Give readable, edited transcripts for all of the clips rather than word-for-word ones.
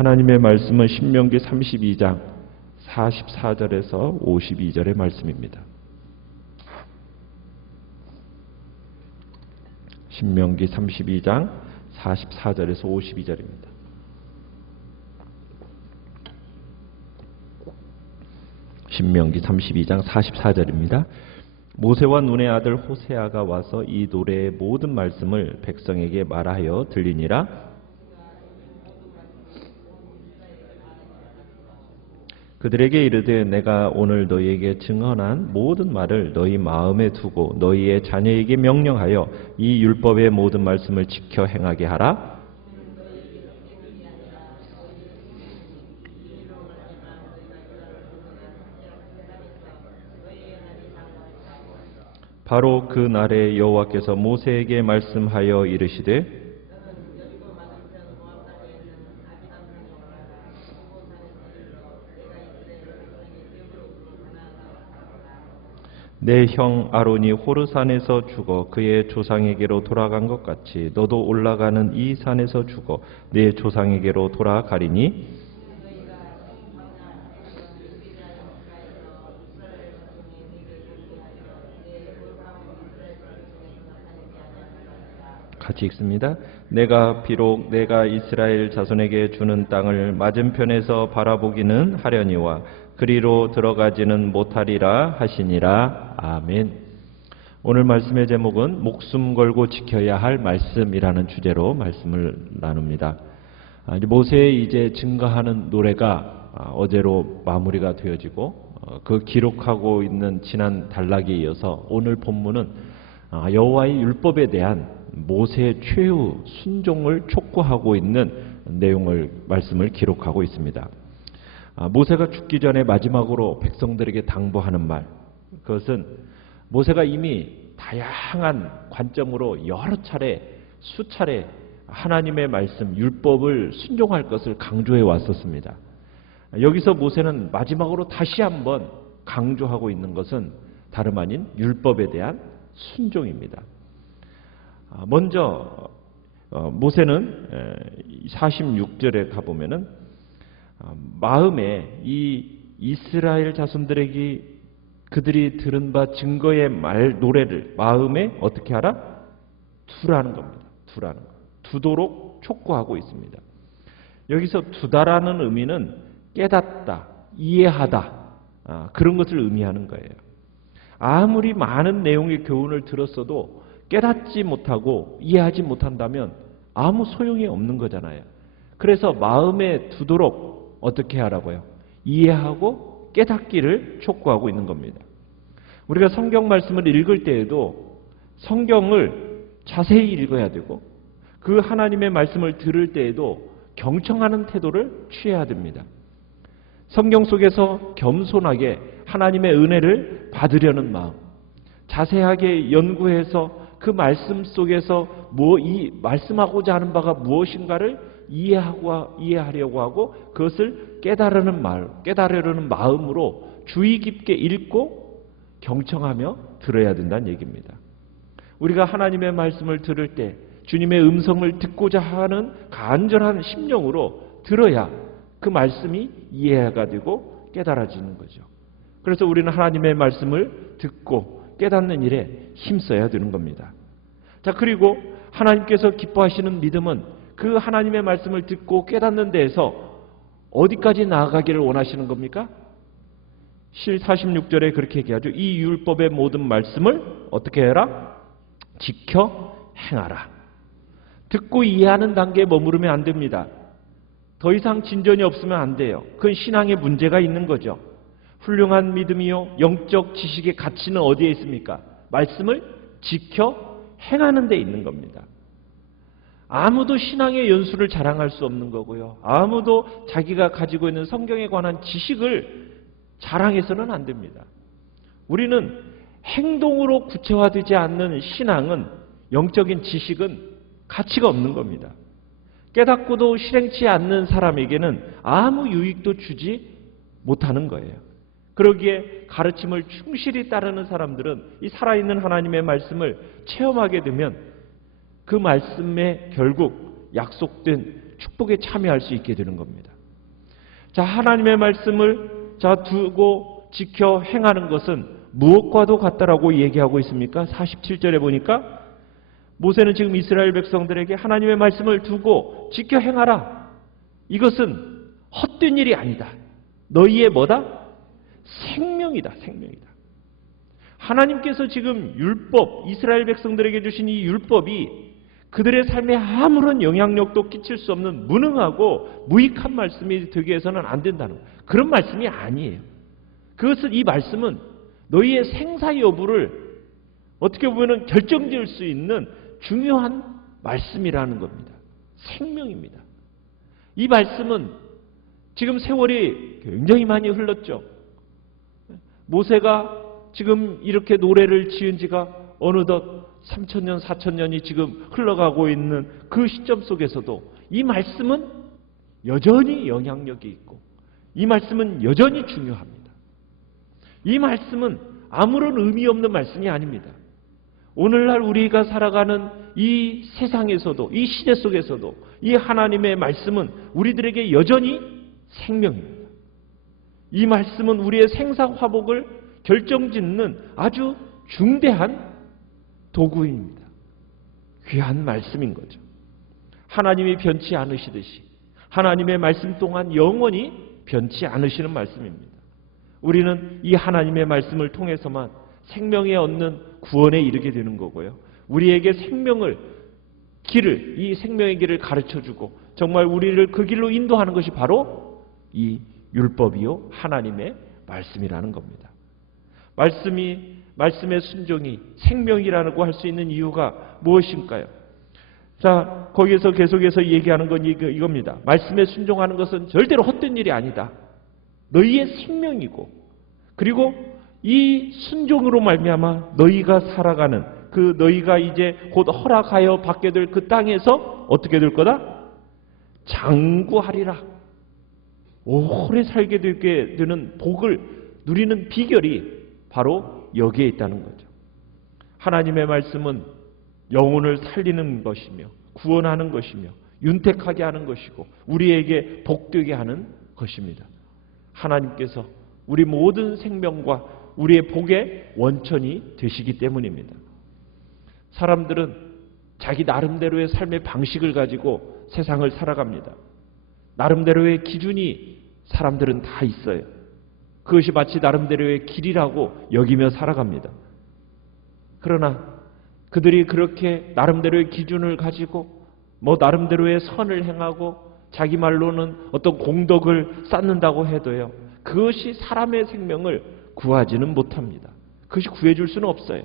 하나님의 말씀은 신명기 32장 44절에서 52절의 말씀입니다. 신명기 32장 44절에서 52절입니다. 신명기 32장 44절입니다. 모세와 눈의 아들 호세아가 와서 이 노래의 모든 말씀을 백성에게 말하여 들리니라. 그들에게 이르되 내가 오늘 너희에게 증언한 모든 말을 너희 마음에 두고 너희의 자녀에게 명령하여 이 율법의 모든 말씀을 지켜 행하게 하라. 바로 그 날에 여호와께서 모세에게 말씀하여 이르시되 내 형 아론이 호르산에서 죽어 그의 조상에게로 돌아간 것 같이 너도 올라가는 이 산에서 죽어 내 조상에게로 돌아가리니 같이 읽습니다. 내가 비록 내가 이스라엘 자손에게 주는 땅을 맞은편에서 바라보기는 하려니와 그리로 들어가지는 못하리라 하시니라. 아멘. 오늘 말씀의 제목은 목숨 걸고 지켜야 할 말씀이라는 주제로 말씀을 나눕니다. 모세의 이제 증거하는 노래가 어제로 마무리가 되어지고 그 기록하고 있는 지난 단락에 이어서 오늘 본문은 여호와의 율법에 대한 모세의 최후 순종을 촉구하고 있는 내용을 말씀을 기록하고 있습니다. 모세가 죽기 전에 마지막으로 백성들에게 당부하는 말, 그것은 모세가 이미 다양한 관점으로 여러 차례, 수차례 하나님의 말씀, 율법을 순종할 것을 강조해 왔었습니다. 여기서 모세는 마지막으로 다시 한번 강조하고 있는 것은 다름 아닌 율법에 대한 순종입니다. 먼저 모세는 46절에 가보면은 마음에 이 이스라엘 자손들에게 그들이 들은 바 증거의 말 노래를 마음에 어떻게 하라? 두라는 겁니다. 두라는 것. 두도록 촉구하고 있습니다. 여기서 두다라는 의미는 깨닫다, 이해하다, 그런 것을 의미하는 거예요. 아무리 많은 내용의 교훈을 들었어도 깨닫지 못하고 이해하지 못한다면 아무 소용이 없는 거잖아요. 그래서 마음에 두도록 어떻게 하라고요? 이해하고 깨닫기를 촉구하고 있는 겁니다. 우리가 성경 말씀을 읽을 때에도 성경을 자세히 읽어야 되고 그 하나님의 말씀을 들을 때에도 경청하는 태도를 취해야 됩니다. 성경 속에서 겸손하게 하나님의 은혜를 받으려는 마음, 자세하게 연구해서 그 말씀 속에서 이 말씀하고자 하는 바가 무엇인가를 이해하려고 하고 그것을 깨달으려는 마음으로 주의 깊게 읽고 경청하며 들어야 된다는 얘기입니다. 우리가 하나님의 말씀을 들을 때 주님의 음성을 듣고자 하는 간절한 심령으로 들어야 그 말씀이 이해가 되고 깨달아지는 거죠. 그래서 우리는 하나님의 말씀을 듣고 깨닫는 일에 힘써야 되는 겁니다. 자, 그리고 하나님께서 기뻐하시는 믿음은 그 하나님의 말씀을 듣고 깨닫는 데에서 어디까지 나아가기를 원하시는 겁니까? 46절에 그렇게 얘기하죠. 이 율법의 모든 말씀을 어떻게 해라? 지켜 행하라. 듣고 이해하는 단계에 머무르면 안 됩니다. 더 이상 진전이 없으면 안 돼요. 그건 신앙에 문제가 있는 거죠. 훌륭한 믿음이요 영적 지식의 가치는 어디에 있습니까? 말씀을 지켜 행하는 데 있는 겁니다. 아무도 신앙의 연수를 자랑할 수 없는 거고요. 아무도 자기가 가지고 있는 성경에 관한 지식을 자랑해서는 안 됩니다. 우리는 행동으로 구체화되지 않는 신앙은, 영적인 지식은 가치가 없는 겁니다. 깨닫고도 실행치 않는 사람에게는 아무 유익도 주지 못하는 거예요. 그러기에 가르침을 충실히 따르는 사람들은 이 살아있는 하나님의 말씀을 체험하게 되면 그 말씀에 결국 약속된 축복에 참여할 수 있게 되는 겁니다. 자, 하나님의 말씀을 두고 지켜 행하는 것은 무엇과도 같다라고 얘기하고 있습니까? 47절에 보니까 모세는 지금 이스라엘 백성들에게 하나님의 말씀을 두고 지켜 행하라. 이것은 헛된 일이 아니다. 너희의 뭐다? 생명이다. 생명이다. 하나님께서 지금 율법, 이스라엘 백성들에게 주신 이 율법이 그들의 삶에 아무런 영향력도 끼칠 수 없는 무능하고 무익한 말씀이 되기 위해서는 안 된다는 거예요. 그런 말씀이 아니에요. 그것은 이 말씀은 너희의 생사 여부를 어떻게 보면 결정지을 수 있는 중요한 말씀이라는 겁니다. 생명입니다. 이 말씀은 지금 세월이 굉장히 많이 흘렀죠. 모세가 지금 이렇게 노래를 지은 지가 어느덧 3,000년, 4,000년이 지금 흘러가고 있는 그 시점 속에서도 이 말씀은 여전히 영향력이 있고 이 말씀은 여전히 중요합니다. 이 말씀은 아무런 의미 없는 말씀이 아닙니다. 오늘날 우리가 살아가는 이 세상에서도 이 시대 속에서도 이 하나님의 말씀은 우리들에게 여전히 생명입니다. 이 말씀은 우리의 생사화복을 결정짓는 아주 중대한 도구입니다. 귀한 말씀인 거죠. 하나님이 변치 않으시듯이 하나님의 말씀 동안 영원히 변치 않으시는 말씀입니다. 우리는 이 하나님의 말씀을 통해서만 생명에 얻는 구원에 이르게 되는 거고요. 우리에게 생명을 길을, 이 생명의 길을 가르쳐주고 정말 우리를 그 길로 인도하는 것이 바로 이 율법이요 하나님의 말씀이라는 겁니다. 말씀의 순종이 생명이라고 할 수 있는 이유가 무엇일까요? 자, 거기에서 계속해서 얘기하는 건 이겁니다. 말씀에 순종하는 것은 절대로 헛된 일이 아니다. 너희의 생명이고 그리고 이 순종으로 말미암아 너희가 살아가는 그 너희가 이제 곧 허락하여 받게 될 그 땅에서 어떻게 될 거다? 장구하리라. 오래 살게 되는 복을 누리는 비결이 바로 여기에 있다는 거죠. 하나님의 말씀은 영혼을 살리는 것이며 구원하는 것이며 윤택하게 하는 것이고 우리에게 복되게 하는 것입니다. 하나님께서 우리 모든 생명과 우리의 복의 원천이 되시기 때문입니다. 사람들은 자기 나름대로의 삶의 방식을 가지고 세상을 살아갑니다. 나름대로의 기준이 사람들은 다 있어요. 그것이 마치 나름대로의 길이라고 여기며 살아갑니다. 그러나 그들이 그렇게 나름대로의 기준을 가지고 나름대로의 선을 행하고 자기 말로는 어떤 공덕을 쌓는다고 해도요. 그것이 사람의 생명을 구하지는 못합니다. 그것이 구해줄 수는 없어요.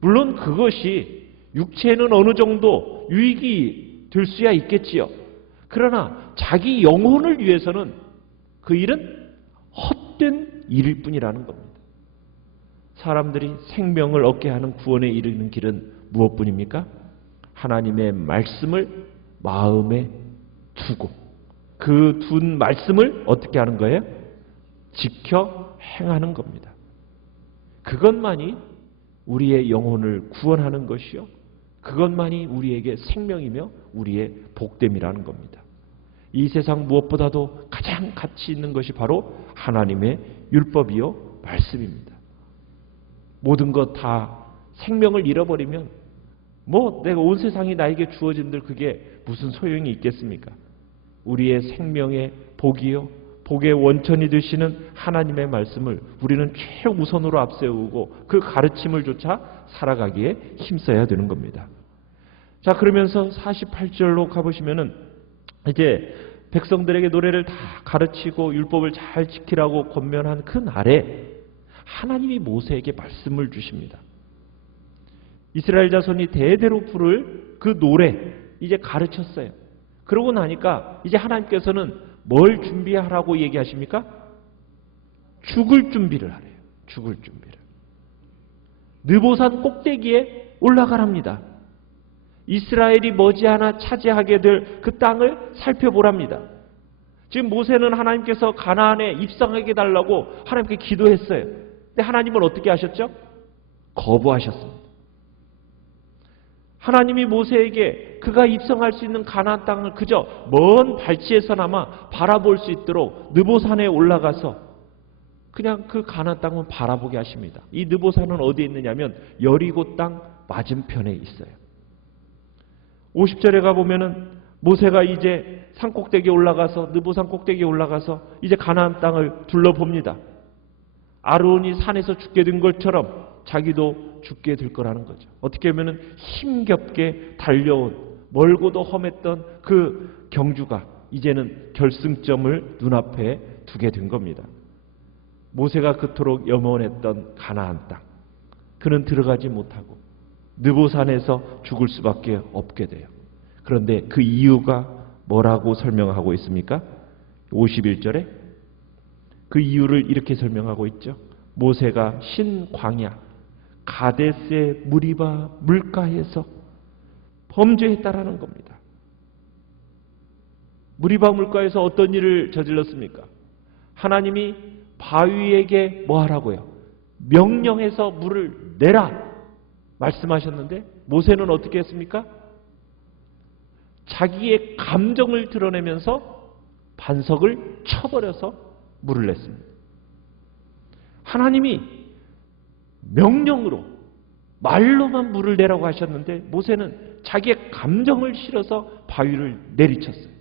물론 그것이 육체에는 어느 정도 유익이 될 수야 있겠지요. 그러나 자기 영혼을 위해서는 그 일은 헛된 일일 뿐이라는 겁니다. 사람들이 생명을 얻게 하는 구원에 이르는 길은 무엇뿐입니까? 하나님의 말씀을 마음에 두고 그 둔 말씀을 어떻게 하는 거예요? 지켜 행하는 겁니다. 그것만이 우리의 영혼을 구원하는 것이요. 그것만이 우리에게 생명이며 우리의 복됨이라는 겁니다. 이 세상 무엇보다도 가장 가치 있는 것이 바로 하나님의 율법이요 말씀입니다. 모든 것 다 생명을 잃어버리면 내가 온 세상이 나에게 주어진들 그게 무슨 소용이 있겠습니까? 우리의 생명의 복이요 복의 원천이 되시는 하나님의 말씀을 우리는 최우선으로 앞세우고 그 가르침을 쫓아 살아가기에 힘써야 되는 겁니다. 자, 그러면서 48절로 가보시면은 이제 백성들에게 노래를 다 가르치고 율법을 잘 지키라고 권면한 그 날에 하나님이 모세에게 말씀을 주십니다. 이스라엘 자손이 대대로 부를 그 노래 이제 가르쳤어요. 그러고 나니까 이제 하나님께서는 뭘 준비하라고 얘기하십니까? 죽을 준비를 하래요. 죽을 준비를. 느보산 꼭대기에 올라가랍니다. 이스라엘이 머지않아 차지하게 될 그 땅을 살펴보랍니다. 지금 모세는 하나님께서 가나안에 입성하게 달라고 하나님께 기도했어요. 근데 하나님은 어떻게 하셨죠? 거부하셨습니다. 하나님이 모세에게 그가 입성할 수 있는 가나안 땅을 그저 먼 발치에서나마 바라볼 수 있도록 느보산에 올라가서 그냥 그 가나안 땅을 바라보게 하십니다. 이 느보산은 어디에 있느냐면 여리고 땅 맞은편에 있어요. 50절에 가보면은 모세가 이제 산 꼭대기에 올라가서 느보산 꼭대기에 올라가서 이제 가나안 땅을 둘러봅니다. 아론이 산에서 죽게 된 것처럼 자기도 죽게 될 거라는 거죠. 어떻게 보면은 힘겹게 달려온 멀고도 험했던 그 경주가 이제는 결승점을 눈앞에 두게 된 겁니다. 모세가 그토록 염원했던 가나안 땅, 그는 들어가지 못하고 느보산에서 죽을 수밖에 없게 돼요. 그런데 그 이유가 뭐라고 설명하고 있습니까? 51절에 그 이유를 이렇게 설명하고 있죠. 모세가 신광야 가데스의 무리바 물가에서 범죄했다라는 겁니다. 무리바 물가에서 어떤 일을 저질렀습니까? 하나님이 바위에게 뭐 하라고요? 명령해서 물을 내라 말씀하셨는데 모세는 어떻게 했습니까? 자기의 감정을 드러내면서 반석을 쳐버려서 물을 냈습니다. 하나님이 명령으로 말로만 물을 내라고 하셨는데 모세는 자기의 감정을 실어서 바위를 내리쳤어요.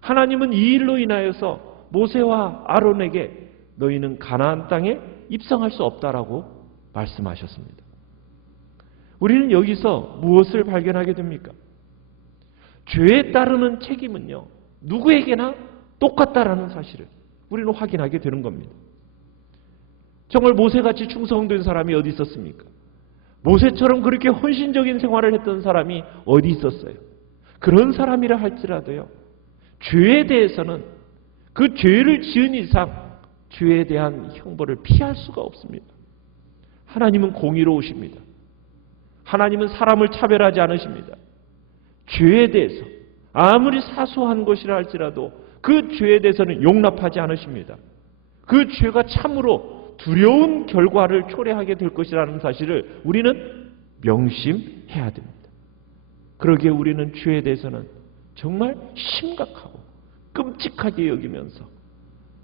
하나님은 이 일로 인하여서 모세와 아론에게 너희는 가나안 땅에 입성할 수 없다라고 말씀하셨습니다. 우리는 여기서 무엇을 발견하게 됩니까? 죄에 따르는 책임은요, 누구에게나 똑같다라는 사실을 우리는 확인하게 되는 겁니다. 정말 모세같이 충성된 사람이 어디 있었습니까? 모세처럼 그렇게 헌신적인 생활을 했던 사람이 어디 있었어요? 그런 사람이라 할지라도요, 죄에 대해서는 그 죄를 지은 이상 죄에 대한 형벌을 피할 수가 없습니다. 하나님은 공의로우십니다. 하나님은 사람을 차별하지 않으십니다. 죄에 대해서 아무리 사소한 것이라 할지라도 그 죄에 대해서는 용납하지 않으십니다. 그 죄가 참으로 두려운 결과를 초래하게 될 것이라는 사실을 우리는 명심해야 됩니다. 그러기에 우리는 죄에 대해서는 정말 심각하고 끔찍하게 여기면서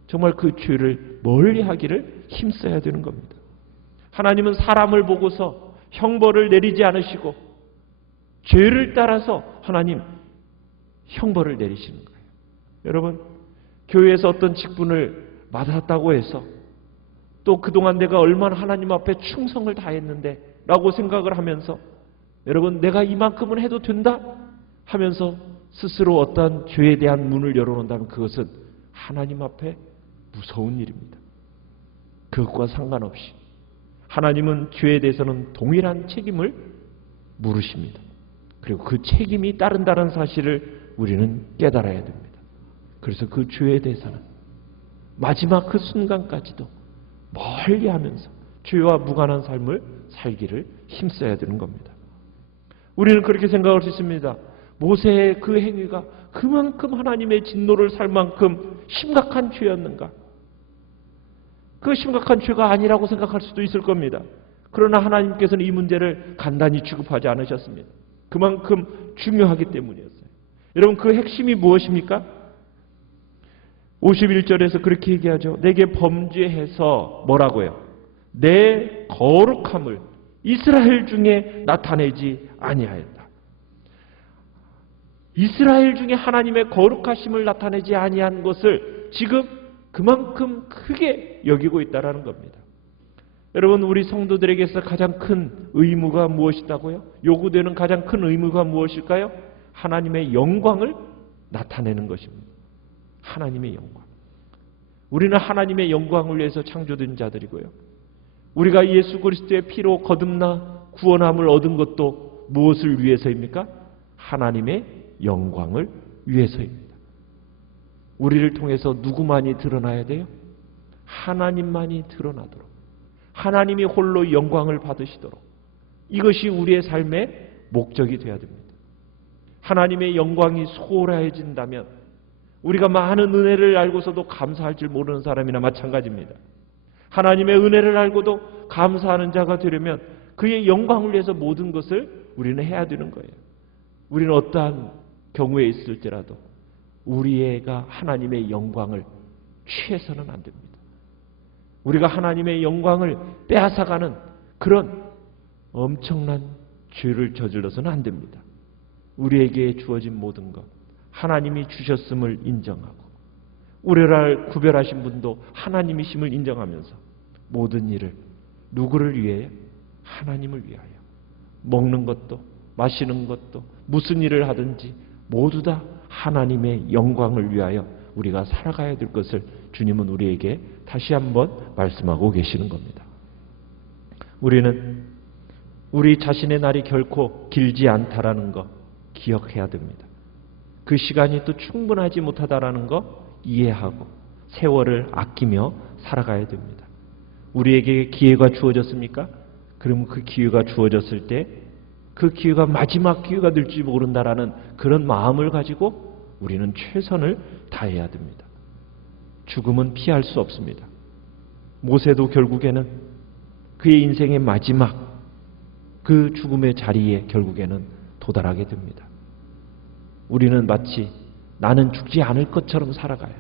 정말 그 죄를 멀리하기를 힘써야 되는 겁니다. 하나님은 사람을 보고서 형벌을 내리지 않으시고 죄를 따라서 하나님 형벌을 내리시는 거예요. 여러분, 교회에서 어떤 직분을 맡았다고 해서 또 그동안 내가 얼마나 하나님 앞에 충성을 다했는데 라고 생각을 하면서 여러분 내가 이만큼은 해도 된다 하면서 스스로 어떤 죄에 대한 문을 열어놓는다면 그것은 하나님 앞에 무서운 일입니다. 그것과 상관없이 하나님은 죄에 대해서는 동일한 책임을 물으십니다. 그리고 그 책임이 따른다는 사실을 우리는 깨달아야 됩니다. 그래서 그 죄에 대해서는 마지막 그 순간까지도 멀리하면서 죄와 무관한 삶을 살기를 힘써야 되는 겁니다. 우리는 그렇게 생각할 수 있습니다. 모세의 그 행위가 그만큼 하나님의 진노를 살 만큼 심각한 죄였는가? 그 심각한 죄가 아니라고 생각할 수도 있을 겁니다. 그러나 하나님께서는 이 문제를 간단히 취급하지 않으셨습니다. 그만큼 중요하기 때문이었어요. 여러분, 그 핵심이 무엇입니까? 51절에서 그렇게 얘기하죠. 내게 범죄해서 뭐라고요? 내 거룩함을 이스라엘 중에 나타내지 아니하였다. 이스라엘 중에 하나님의 거룩하심을 나타내지 아니한 것을 지금 그만큼 크게 여기고 있다는 겁니다. 여러분, 우리 성도들에게서 가장 큰 의무가 무엇이다고요? 요구되는 가장 큰 의무가 무엇일까요? 하나님의 영광을 나타내는 것입니다. 하나님의 영광. 우리는 하나님의 영광을 위해서 창조된 자들이고요. 우리가 예수 그리스도의 피로 거듭나 구원함을 얻은 것도 무엇을 위해서입니까? 하나님의 영광을 위해서입니다. 우리를 통해서 누구만이 드러나야 돼요? 하나님만이 드러나도록, 하나님이 홀로 영광을 받으시도록, 이것이 우리의 삶의 목적이 되어야 됩니다. 하나님의 영광이 소홀해진다면 우리가 많은 은혜를 알고서도 감사할 줄 모르는 사람이나 마찬가지입니다. 하나님의 은혜를 알고도 감사하는 자가 되려면 그의 영광을 위해서 모든 것을 우리는 해야 되는 거예요. 우리는 어떠한 경우에 있을지라도 우리가 하나님의 영광을 취해서는 안 됩니다. 우리가 하나님의 영광을 빼앗아가는 그런 엄청난 죄를 저질러서는 안 됩니다. 우리에게 주어진 모든 것 하나님이 주셨음을 인정하고 우리를 구별하신 분도 하나님이심을 인정하면서 모든 일을 누구를 위해? 하나님을 위하여. 먹는 것도 마시는 것도 무슨 일을 하든지 모두 다 하나님의 영광을 위하여 우리가 살아가야 될 것을 주님은 우리에게 다시 한번 말씀하고 계시는 겁니다. 우리는 우리 자신의 날이 결코 길지 않다라는 거 기억해야 됩니다. 그 시간이 또 충분하지 못하다라는 거 이해하고 세월을 아끼며 살아가야 됩니다. 우리에게 기회가 주어졌습니까? 그럼 그 기회가 주어졌을 때 그 기회가 마지막 기회가 될지 모른다라는 그런 마음을 가지고 우리는 최선을 다해야 됩니다. 죽음은 피할 수 없습니다. 모세도 결국에는 그의 인생의 마지막 그 죽음의 자리에 결국에는 도달하게 됩니다. 우리는 마치 나는 죽지 않을 것처럼 살아가요.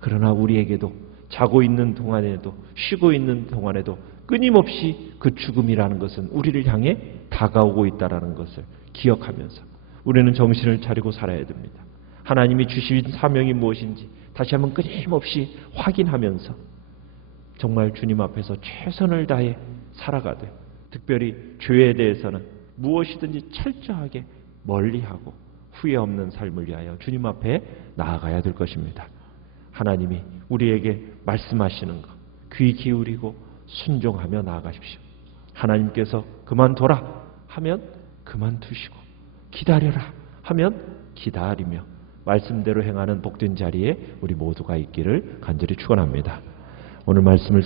그러나 우리에게도 자고 있는 동안에도 쉬고 있는 동안에도 끊임없이 그 죽음이라는 것은 우리를 향해 다가오고 있다는 것을 기억하면서 우리는 정신을 차리고 살아야 됩니다. 하나님이 주신 사명이 무엇인지 다시 한번 끊임없이 확인하면서 정말 주님 앞에서 최선을 다해 살아가되 특별히 죄에 대해서는 무엇이든지 철저하게 멀리하고 후회 없는 삶을 위하여 주님 앞에 나아가야 될 것입니다. 하나님이 우리에게 말씀하시는 것 귀 기울이고 순종하며 나아가십시오. 하나님께서 그만둬라 하면 그만두시고 기다려라 하면 기다리며 말씀대로 행하는 복된 자리에 우리 모두가 있기를 간절히 축원합니다. 오늘 말씀을